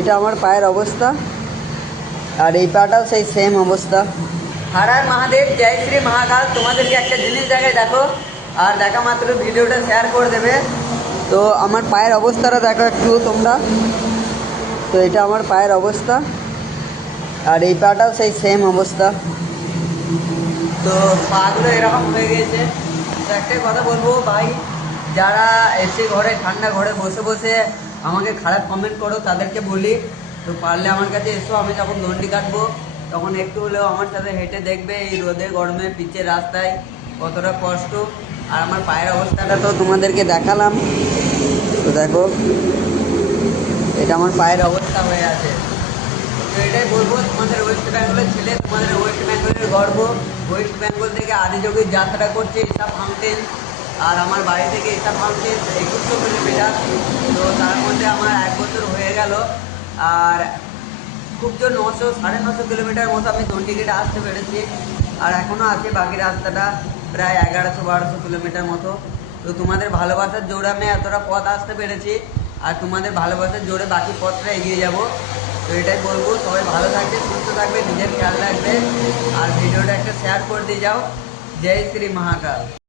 এটা আমার পায়ের অবস্থা, আর এই পাটাও সেই সেম অবস্থা। হর হর মহাদেব, জয় শ্রী মহাকাল। তোমাদেরকে একটা জিনিস দেখাই, দেখো, আর দেখা মাত্র ভিডিওটা শেয়ার করে দেবে। তো আমার পায়ের অবস্থাটা দেখো একটু তোমরা। তো এটা আমার পায়ের অবস্থা, আর এই পাটাও সেই সেম অবস্থা। তো পাগুলো এরকম হয়ে গেছে। তো একটাই কথা বলবো ভাই, যারা এসে ঘরে ঠান্ডা ঘরে বসে বসে আমাকে খারাপ কমেন্ট করো, তাদেরকে বলি তো পারলে আমার কাছে এসো। আমি যখন দণ্ডি কাটবো তখন একটু হলেও আমার সাথে হেঁটে দেখবে এই রোদে গরমে পিচের রাস্তায় কতটা কষ্ট। আর আমার পায়ের অবস্থাটা তো তোমাদেরকে দেখালাম। তো দেখো, এটা আমার পায়ের অবস্থা হয়ে আছে। তো এটাই বলবো, তোমাদের ওয়েস্ট বেঙ্গলের ছেলে, তোমাদের ওয়েস্ট বেঙ্গলের গর্ব। ওয়েস্ট বেঙ্গল থেকে আদিযোগীর যাত্রা করছে ইসা ফাউন্টেন, আর আমার বাড়ি থেকে ইসা ফাউন্টেন 2100 কিলোমিটার। তো তার মধ্যে আমার 1 বছর হয়ে গেল, আর খুব জোর 900-950 কিলোমিটার মতো আমি দণ্ডিঘাটে আসতে পেরেছি। আর এখনও আছে বাকি রাস্তাটা, প্রায় 1100-1200 কিলোমিটার মতো। তো তোমাদের ভালোবাসার জোরে আমি এতটা পথ আসতে পেরেছি, আর তোমাদের ভালোবাসার জোরে বাকি পথটা এগিয়ে যাব। তো এটাই বলবো, সবাই ভালো থাকবে, সুস্থ থাকবে, নিজের খেয়াল রাখবে, আর ভিডিওটা একটা শেয়ার করে দিয়ে যাও। জয় শ্রী মহাকাল।